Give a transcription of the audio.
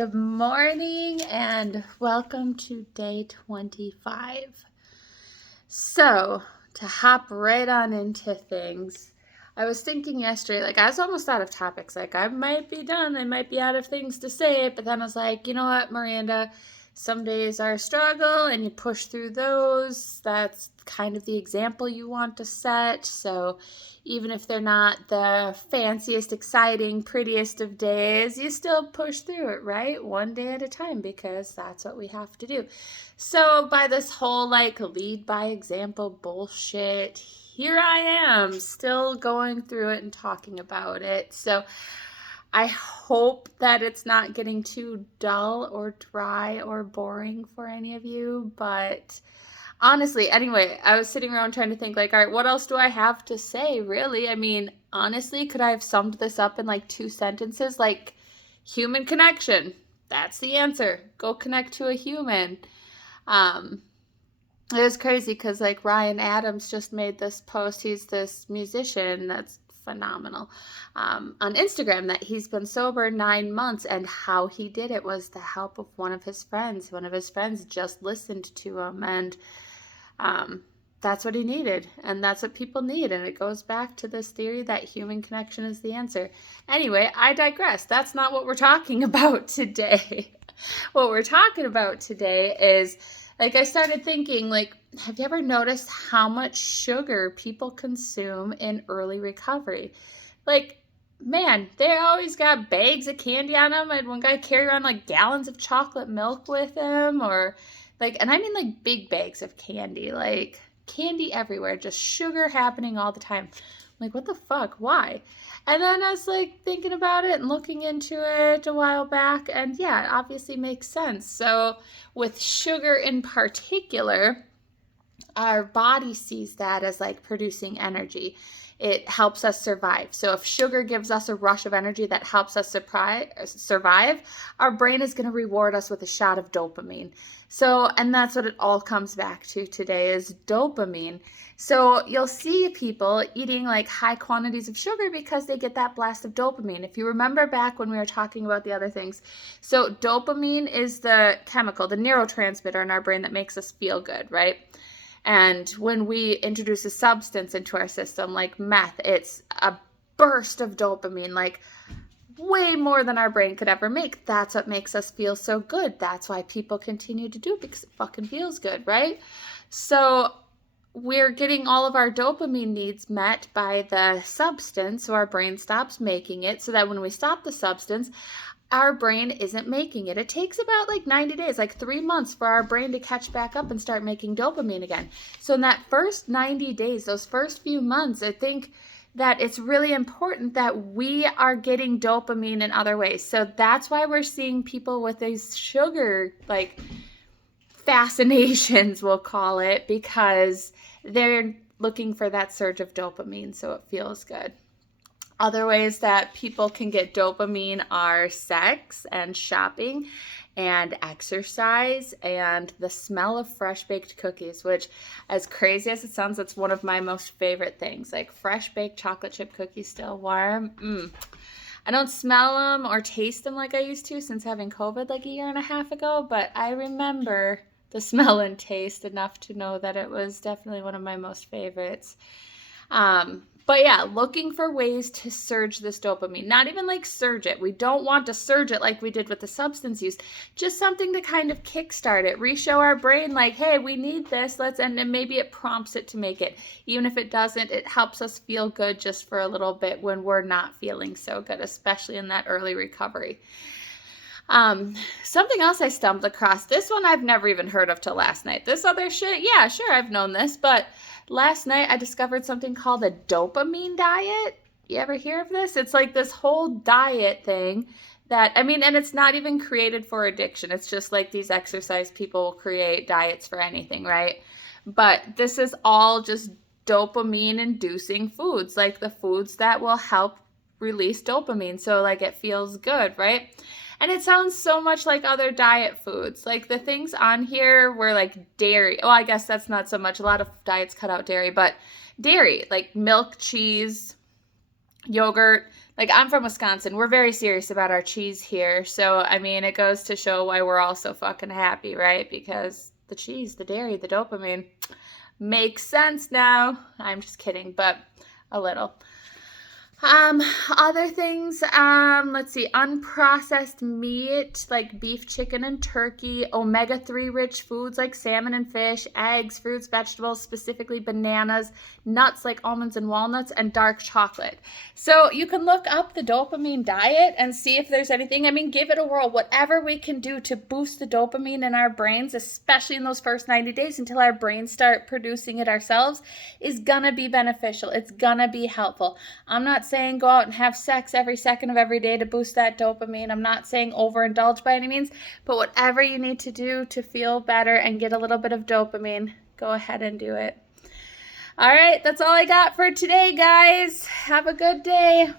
Good morning and welcome to day 25. So, to hop right on into things, I was thinking yesterday, I was almost out of topics. I might be done, I might be out of things to say, but then I was like, you know what, Miranda? Some days are a struggle and you push through those. That's kind of the example you want to set. So even if they're not the fanciest, exciting, prettiest of days, you still push through it, right? One day at a time, because that's what we have to do. So by this whole lead by example bullshit, here I am still going through it and talking about it. So I hope that it's not getting too dull or dry or boring for any of you, but honestly, anyway, I was sitting around trying to think all right, what else do I have to say, really? I mean, honestly, could I have summed this up in 2 sentences? Human connection. That's the answer. Go connect to a human. It was crazy because Ryan Adams just made this post. He's this musician that's phenomenal on Instagram, that he's been sober 9 months, and how he did it was the help of one of his friends. One of his friends just listened to him, and that's what he needed, and that's what people need. And it goes back to this theory that human connection is the answer. Anyway, I digress. That's not what we're talking about today. What we're talking about today is, I started thinking, have you ever noticed how much sugar people consume in early recovery? Man, they always got bags of candy on them. I had one guy carry around gallons of chocolate milk with him, or and I mean big bags of candy, candy everywhere, just sugar happening all the time. I'm what the fuck? Why? And then I was thinking about it and looking into it a while back, and yeah, it obviously makes sense. So with sugar in particular, our body sees that as producing energy. It helps us survive. So if sugar gives us a rush of energy that helps us survive, our brain is going to reward us with a shot of dopamine. So, and that's what it all comes back to today, is dopamine. So you'll see people eating high quantities of sugar because they get that blast of dopamine. If you remember back when we were talking about the other things, so dopamine is the chemical, the neurotransmitter in our brain that makes us feel good, right? And when we introduce a substance into our system, like meth, it's a burst of dopamine, way more than our brain could ever make. That's what makes us feel so good. That's why people continue to do it, because it fucking feels good, right? So we're getting all of our dopamine needs met by the substance, so our brain stops making it, so that when we stop the substance, our brain isn't making it. It takes about 90 days, 3 months, for our brain to catch back up and start making dopamine again. So in that first 90 days, those first few months, I think that it's really important that we are getting dopamine in other ways. So that's why we're seeing people with these sugar, fascinations, we'll call it, because they're looking for that surge of dopamine, so it feels good. Other ways that people can get dopamine are sex and shopping and exercise and the smell of fresh baked cookies, which, as crazy as it sounds, that's one of my most favorite things. Fresh baked chocolate chip cookies still warm. I don't smell them or taste them like I used to since having COVID a year and a half ago, but I remember the smell and taste enough to know that it was definitely one of my most favorites. But yeah, looking for ways to surge this dopamine. Not even surge it. We don't want to surge it like we did with the substance use. Just something to kind of kickstart it. Re-show our brain hey, we need this. And then maybe it prompts it to make it. Even if it doesn't, it helps us feel good just for a little bit when we're not feeling so good, especially in that early recovery. Something else I stumbled across. This one I've never even heard of till last night. This other shit, yeah, sure, I've known this, but last night I discovered something called a dopamine diet. You ever hear of this? It's this whole diet thing that, and it's not even created for addiction. It's just these exercise people create diets for anything, right? But this is all just dopamine inducing foods, the foods that will help release dopamine. So it feels good, right? And it sounds so much like other diet foods. The things on here were dairy. Oh, I guess that's not so much. A lot of diets cut out dairy, but dairy, milk, cheese, yogurt, like, I'm from Wisconsin. We're very serious about our cheese here. So, I mean, it goes to show why we're all so fucking happy, right? Because the cheese, the dairy, the dopamine makes sense now. I'm just kidding, but a little. Other things, let's see, unprocessed meat like beef, chicken, and turkey, omega-3 rich foods like salmon and fish, eggs, fruits, vegetables, specifically bananas, nuts like almonds and walnuts, and dark chocolate. So you can look up the dopamine diet and see if there's anything. I mean, give it a whirl. Whatever we can do to boost the dopamine in our brains, especially in those first 90 days until our brains start producing it ourselves, is gonna be beneficial. It's gonna be helpful. I'm not saying go out and have sex every second of every day to boost that dopamine. I'm not saying overindulge by any means, but whatever you need to do to feel better and get a little bit of dopamine, go ahead and do it. All right, that's all I got for today, guys. Have a good day.